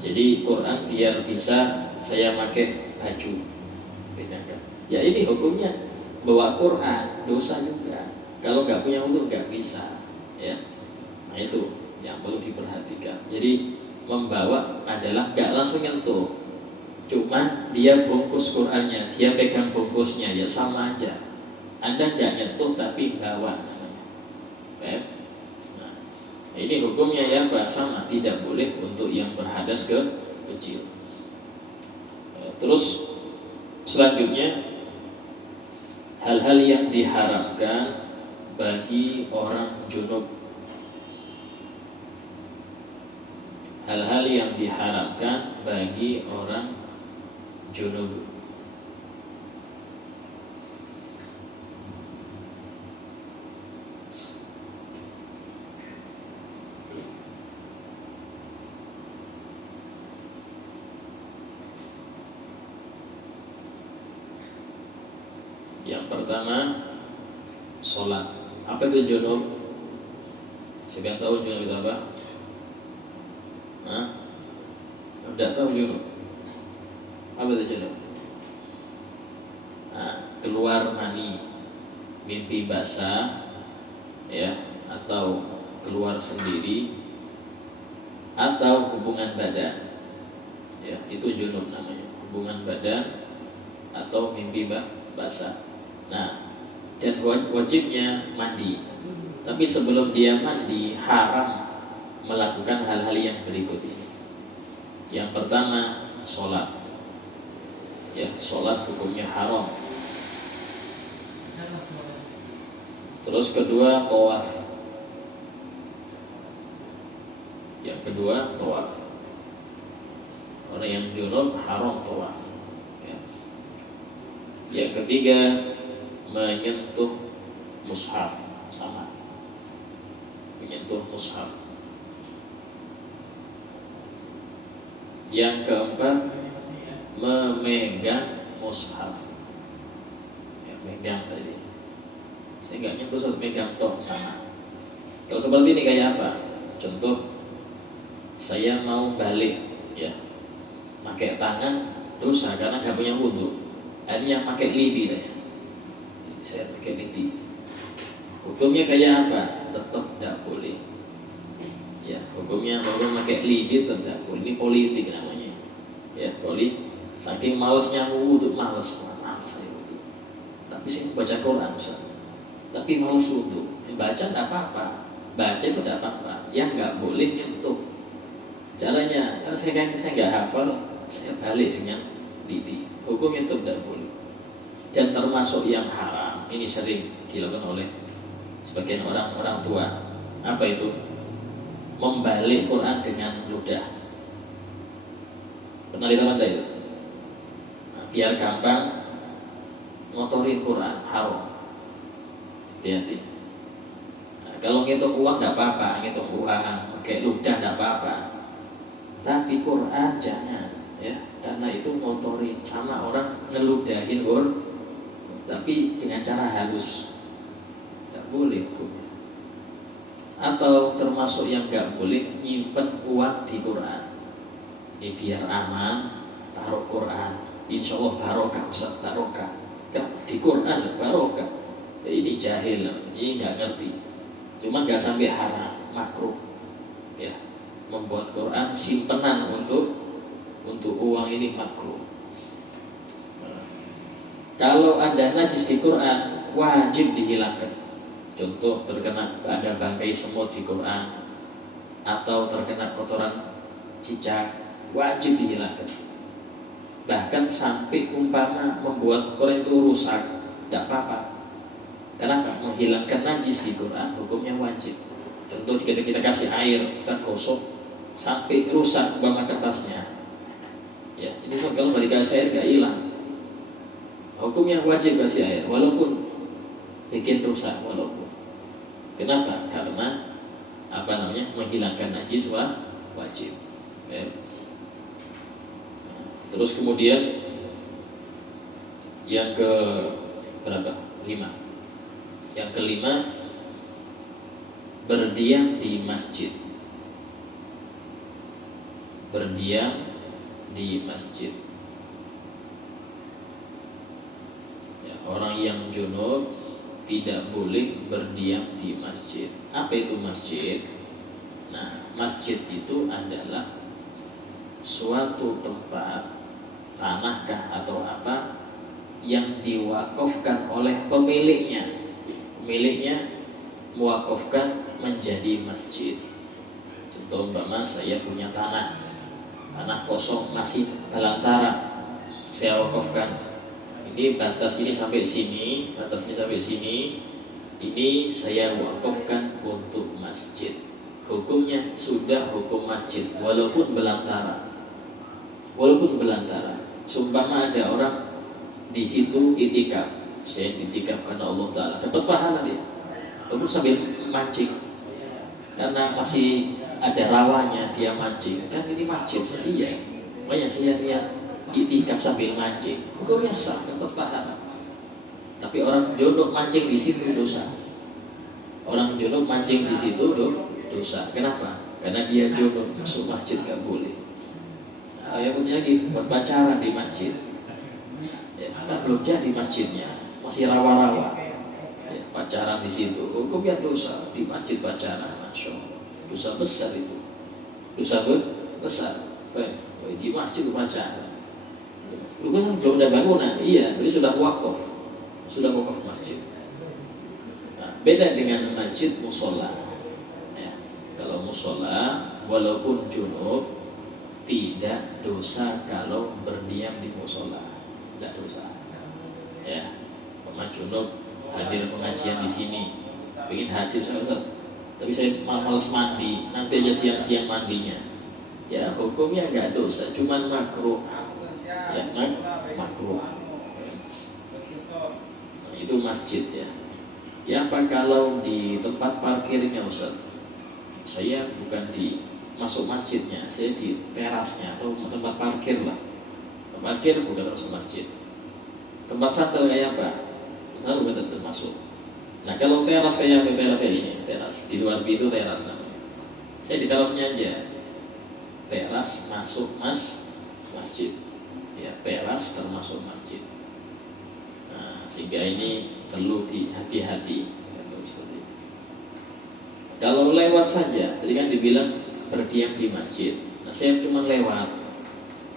Jadi Quran biar bisa saya pakai baju, ya ini hukumnya bawa Quran, dosa juga. Kalau nggak punya wudu nggak bisa, ya. Nah itu yang perlu diperhatikan. Jadi membawa adalah nggak langsung nyentuh, cuman dia bungkus Qurannya, dia pegang bungkusnya, ya sama aja. Anda nggak nyentuh tapi bawa, ya. Ini hukumnya ya sama, tidak boleh untuk yang berhadas kecil. Terus selanjutnya hal-hal yang diharamkan bagi orang junub. Hal-hal yang diharamkan bagi orang junub. Yang pertama, sholat. Apa itu junub? Siapa yang tahu junub itu apa? Tidak tahu junub. Apa itu junub? Keluar mani, mimpi basah, ya, atau keluar sendiri, atau hubungan badan, ya, itu junub namanya. Hubungan badan atau mimpi basah. Nah, dan wajibnya mandi. Tapi sebelum dia mandi haram melakukan hal-hal yang berikut ini. Yang pertama, sholat. Ya, sholat hukumnya haram. Terus kedua, tawaf. Yang kedua, tawaf. Orang yang junub haram tawaf. Ya. Yang ketiga, menyentuh mushaf, sama. Menyentuh mushaf. Yang keempat, memegang mushaf. Ya, megang tadi. Saya nggak nyentuh satu megang tok sama. Kalau seperti ini kayak apa? Contoh, saya mau balik, ya, pakai tangan dosa karena nggak punya wudhu. Ini yang pakai lidi saya. Saya pakai lidi. Hukumnya kayak apa? Tetap tidak boleh. Ya, hukumnya kalau pakai lidi tetap tidak boleh. Ini politik namanya. Ya, politik. Saking malesnya wudhu, males saya wudhu. Tapi saya baca Quran, Ustaz. Tapi males wudhu. Baca tidak apa-apa. Baca itu tidak apa-apa. Yang nggak boleh nyentuh. Caranya, karena saya nggak hafal, saya balik dengan lidi. Hukumnya itu tidak boleh. Dan termasuk yang haram, ini sering dilakukan oleh sebagian orang tua. Apa itu? Membalik Quran dengan ludah. Pernah lihat apa itu? Nah, biar gampang ngotorin Quran, haram. Hati-hati. Nah, kalau ngitung uang tidak apa-apa, ngitung uang pakai ludah tidak apa-apa. Tapi Quran jangan, ya, karena itu ngotorin, sama orang ngeludahin Quran. Tapi dengan cara halus, nggak boleh hukumnya. Atau termasuk yang nggak boleh nyimpen uang di Quran. Ini biar aman, taruh Quran. Insya Allah barokah, Ustaz, barokah. Di Quran barokah. Ini jahil, ini nggak ngerti. Cuma nggak sampai haram, makruh. Ya, membuat Quran simpenan untuk uang ini makruh. Kalau ada najis di Quran, wajib dihilangkan. Contoh, terkena ada bangkai semut di Quran, atau terkena kotoran cicak, wajib dihilangkan. Bahkan sampai umpama membuat Quran itu rusak, tidak apa-apa. Kenapa? Menghilangkan najis di Quran, hukumnya wajib. Contoh, ketika kita kasih air, kita gosok sampai rusak umpama kertasnya. Ya, ini kalau dari kasih air gak hilang. Hukumnya wajib kasih air, walaupun bikin rusak, walaupun. Kenapa? Karena menghilangkan najis wajib. Okay. Terus kemudian yang ke berapa? 5. Yang kelima, berdiam di masjid. Berdiam di masjid. Orang yang junub tidak boleh berdiam di masjid. Apa itu masjid? Nah, masjid itu adalah suatu tempat, tanahkah atau apa, yang diwakafkan oleh pemiliknya. Pemiliknya mewakafkan menjadi masjid. Contoh, umpama saya punya tanah kosong masih belantara, saya wakafkan. Ini batas ini sampai sini, batas ini sampai sini. Ini saya wakafkan untuk masjid. Hukumnya sudah hukum masjid, walaupun belantara. Walaupun belantara. Seumpama ada orang di situ itikaf, saya itikaf karena Allah Taala, dapat pahala dia. Walaupun sambil mancing, karena masih ada rawanya dia mancing. Kan ini masjid, iya. Makanya saya lihat itikaf sambil mancing, hukumnya sah, dapat pahala. Tapi orang junub mancing di situ dosa. Orang junub mancing di situ dosa. Kenapa? Karena dia junub, masuk masjid gak boleh. Nah, yang punya lagi buat pacaran di masjid. Ya, kan belum jadi masjidnya, masih rawa-rawa. Ya, pacaran di situ, hukumnya dosa di masjid pacaran, masya Allah. Dosa besar itu. Dosa besar. Baik, di masjid pacaran. Lu kan belum ada bangunan, iya, jadi sudah wakaf masjid. Nah, beda dengan masjid musola. Ya, kalau musola, walaupun junub, tidak dosa kalau berdiam di musola, tidak dosa. Ya, Pak junub hadir pengajian di sini, ingin hadir tapi saya malas mandi, nanti aja siang-siang mandinya. Ya, hukumnya nggak dosa, cuman makruh. Ya, makruh. Itu masjid ya. Ya, apa kalau di tempat parkirnya, Ustaz? Saya bukan di masuk masjidnya, saya di terasnya atau tempat parkir lah. Tempat parkir bukan termasuk masjid. Tempat sandal kayak apa? Sandal bukan termasuk. Nah kalau teras kayak apa? Teras kayak ini, teras di luar pintu teras namanya. Saya di terasnya aja. Teras masuk masjid. Ya teras termasuk masjid. Nah, sehingga ini perlu hati-hati. Kalau lewat saja, tadi kan dibilang berdiam di masjid. Nah saya cuma lewat.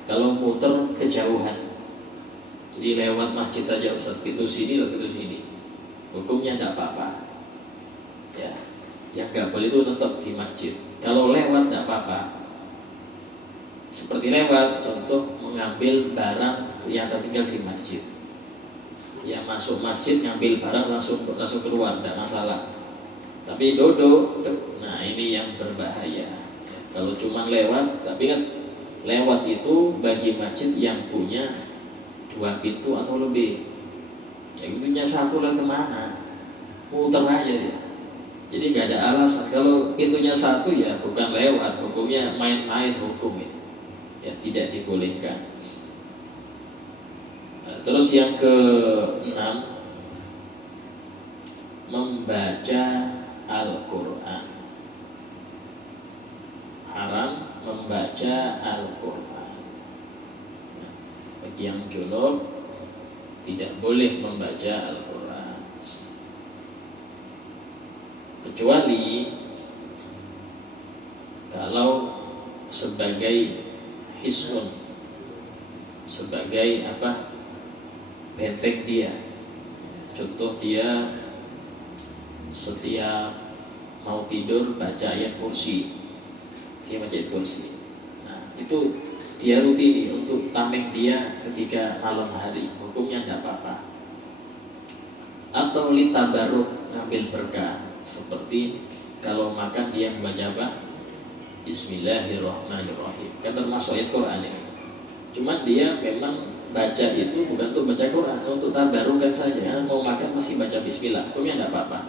Kalau muter kejauhan, jadi lewat masjid saja Ustaz, pintu sini atau pintu sini, hukumnya tidak apa-apa. Ya, yang nggak boleh itu tetap di masjid. Kalau lewat tidak apa-apa. Seperti lewat, contoh mengambil barang yang tertinggal di masjid. Yang masuk masjid ngambil barang langsung keluar, tidak masalah. Tapi duduk, nah ini yang berbahaya. Kalau cuma lewat, tapi kan lewat itu bagi masjid yang punya 2 pintu atau lebih. Yang pintunya 1 lah kemana? Putar aja dia. Jadi nggak ada alasan. Kalau pintunya 1 ya bukan lewat, hukumnya main-main hukum itu. Ya tidak dibolehkan. Nah, terus yang ke-6, membaca Al-Quran. Haram membaca Al-Quran. Nah, bagi yang junub tidak boleh membaca Al-Quran, kecuali kalau sebagai hisnun, sebagai apa, benteng dia. Contoh dia setiap mau tidur baca ayat kursi, dia baca ayat kursi. Nah itu dia rutini untuk tameng dia ketika malam hari, hukumnya tidak apa-apa. Atau litabaruk, ngambil berkah, seperti kalau makan dia membaca apa? Bismillahirrahmanirrahim, kan termasuk ayat Quran ini. Cuman dia memang baca itu bukan untuk baca Quran, untuk tabarukan saja. Mau makan masih baca Bismillah, hukumnya tidak apa-apa,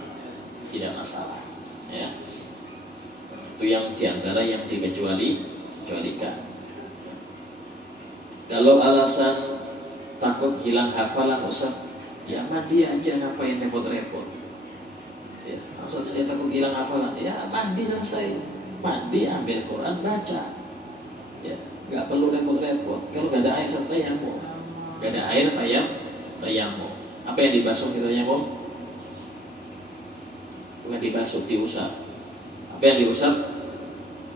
tidak masalah. Ya, itu yang diantara yang dikecualikan. Kalau alasan takut hilang hafalan, Ustaz, ya mandi aja, ngapain repot-repot? Ya, Ustaz saya takut hilang hafalan, ya mandi selesai, mandi ambil Quran baca. Ya, nggak perlu repot-repot. Kalau nggak ada air tayamum, nggak ada air tayamum. Apa yang dibasuh kita tayamum? Bukan dibasuh, diusap. Apa yang diusap?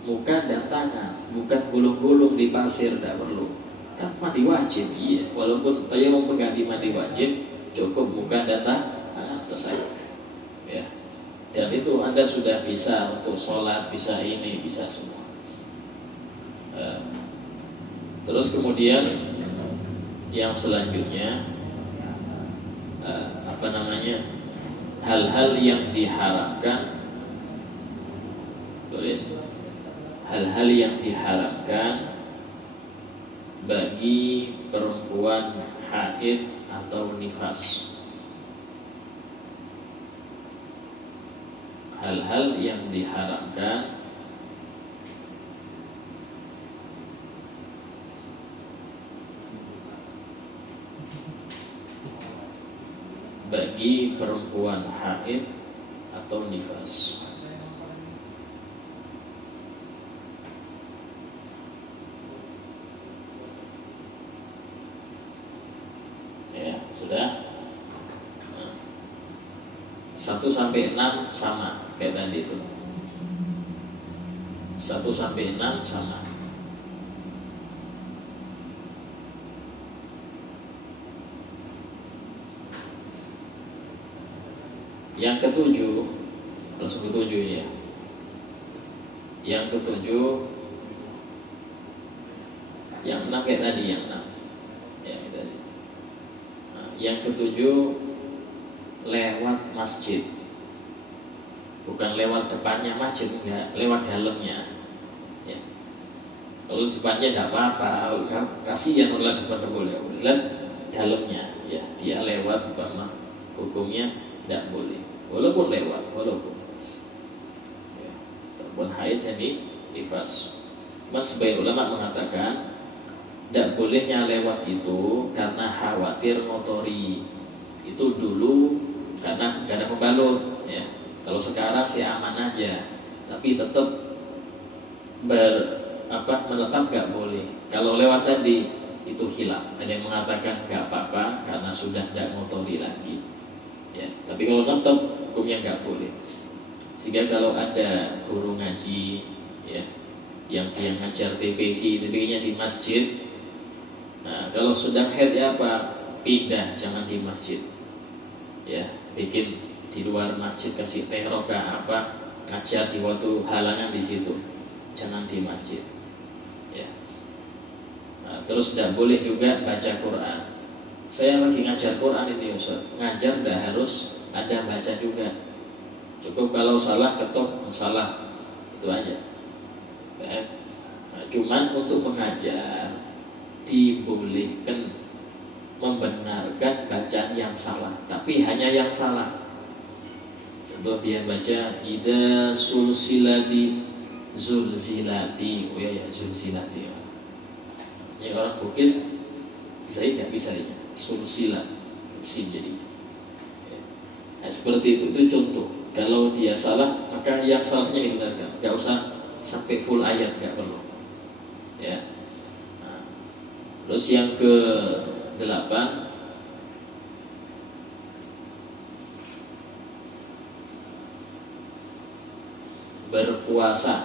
Muka dan tangan, bukan gulung-gulung di pasir, tidak perlu. Kan mandi wajib, iya. Walaupun tayamum pengganti mandi wajib, cukup muka dan tangan, selesai. Ya. Dan itu Anda sudah bisa untuk sholat, bisa ini, bisa semua. Terus kemudian yang selanjutnya, apa namanya? Hal-hal yang diharamkan, tulis hal-hal yang diharamkan bagi perempuan haid atau nifas. Hal-hal yang diharamkan bagi perempuan haid atau nifas. Ya, sudah. 1 sampai 6 sama kayak tadi itu. 1 sampai 6 sama. Yang ke-7, langsung ke-7 ini ya. Yang ke-7, yang 6 kayak tadi, yang 6. Ya, kayak tadi. Nah, yang ke-7 lewat masjid. Bukan lewat depannya masjid, enggak, lewat dalamnya. Ya. Kalau depannya enggak apa-apa, kasihan orang depan boleh. Lihat dalamnya, ya, dia lewat umpama hukumnya tidak boleh. Walaupun lewat, walaupun ya, perempuan haid ini nifas. Mas sebagian ulama mengatakan tidak bolehnya lewat itu karena khawatir ngotori. Itu dulu karena gak ada pembalut ya. Kalau sekarang sih aman aja, tapi tetap menetap gak boleh. Kalau lewat tadi itu hilaf. Ada yang mengatakan gak apa-apa karena sudah gak ngotori lagi ya. Tapi kalau tetap hukumnya gak boleh. Sehingga kalau ada guru ngaji ya, yang dia ngajar TPQ-nya di masjid, nah kalau sedang haid ya apa, pindah, jangan di masjid ya, bikin di luar masjid, kasih terokah apa, ngajar di waktu halangan di situ, jangan di masjid ya. Nah, terus tidak boleh juga baca Quran. Saya lagi ngajar Quran ini Ustaz, ngajar tidak harus ada baca juga, cukup kalau salah ketok salah, itu aja ya. Nah, cuman untuk mengajar dibolehkan membenarkan bacaan yang salah, tapi hanya yang salah. Contoh dia baca ida sulsilati zulzilati, oh ya zulzilati ya. Yang orang Bugis saya nggak bisa ya sulsilat sin jadi ya. Nah, seperti itu contoh. Kalau dia salah maka yang salahnya dibenarkan, nggak usah sampai full ayat, nggak perlu ya. Nah, terus yang ke-8 berpuasa.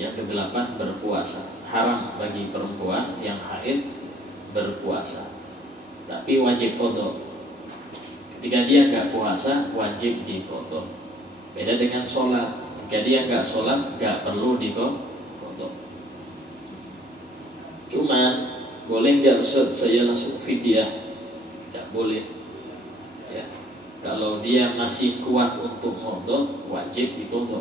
Yang ke-8 berpuasa. Haram bagi perempuan yang haid berpuasa, tapi wajib qadha. Ketika dia nggak puasa wajib diqadha. Beda dengan sholat. Ketika dia nggak sholat nggak perlu diqadha. Cuman boleh nggak Ustaz saya langsung fidyah? Nggak boleh ya. Kalau dia masih kuat untuk qadha wajib diqadha,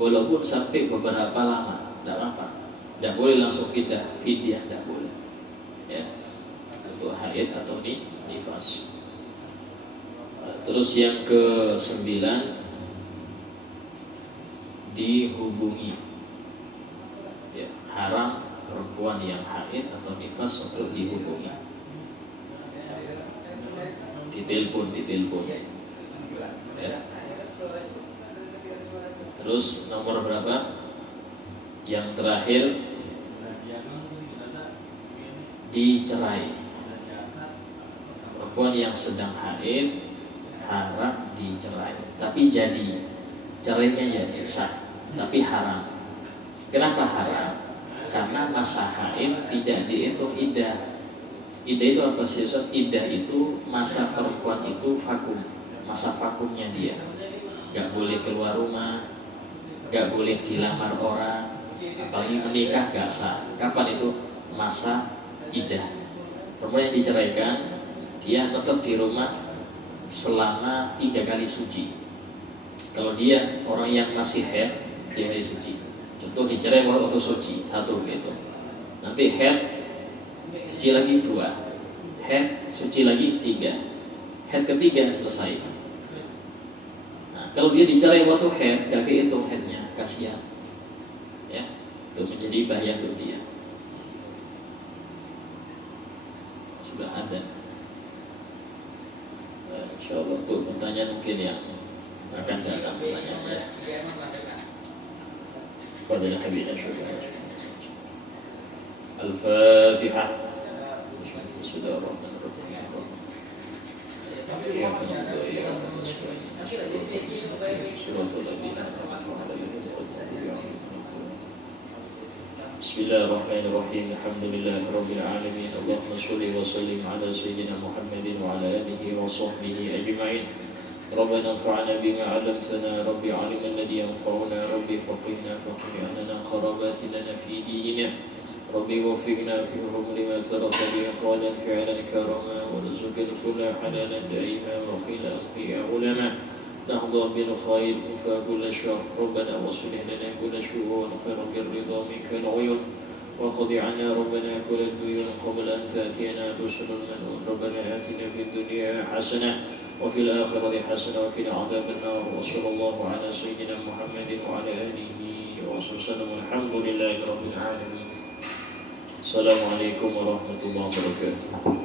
walaupun sampai beberapa lama, tidak apa-apa. Tidak boleh langsung fidyah, tidak boleh ya, untuk haid atau nifas. Terus yang ke-9 dihubungi ya, haram perempuan yang haid atau nifas untuk dihubungi, ditelepon ya. Terus nomor berapa? Yang terakhir dicerai. Perempuan yang sedang haid haram dicerai, tapi jadi cerainya ya sah, tapi haram. Kenapa haram? Karena masa haid tidak dihitung iddah. Iddah itu apa sih Ustaz? Iddah itu masa perempuan itu vakum, masa vakumnya dia, gak boleh keluar rumah, gak boleh dilamar orang, apalagi menikah gak sah. Kapan itu masa iddah? Perempuan yang diceraikan dia tetap di rumah selama 3 kali suci. Kalau dia orang yang masih haid 3 kali suci. Contoh dicerai waktu suci 1 gitu. Nanti haid suci lagi 2, haid suci lagi 3, haid ketiga selesai. Nah, kalau dia dicerai waktu haid gak kehitung haidnya, kasihan ya, itu menjadi bahaya untuk dia. Sudah ada. InsyaAllah untuk pertanyaan mungkin yang akan datang pertanyaannya. Fadil Habibina syukur. Al-Fatihah. Bismillahirrahmanirrahim. Bismillahirrahmanirrahim. Alhamdulillahirabbil alamin. Allahumma shalli wa sallim ala sayyidina Muhammadin wa ala alihi wa sahbihi ajma'in. Rabbana anfa'na bima 'allamtana, Rabbi 'allimna alladhi yanfa'una, Rabbi faqihna faqih qarabatina fi dinina, Rabbi waffiqna fi umri ma taraka bi aqwalan fi'lan karama, warzuqna kulla halalan daima wa khila fi ulama. نهضى بالخير فكل شر ربنا واصلح لنا كل شؤون خير بالرضا منك العيون وقض عنا ربنا كل الديون قبل أن تأتينا رسل المنون ربنا آتنا في الدنيا حسنة وفي الآخرة حسنة وقنا عذاب النار وصلى الله على سيدنا محمد وعلى آله وصحبه وسلم والحمد لله رب العالمين. السلام عليكم ورحمة الله وبركاته.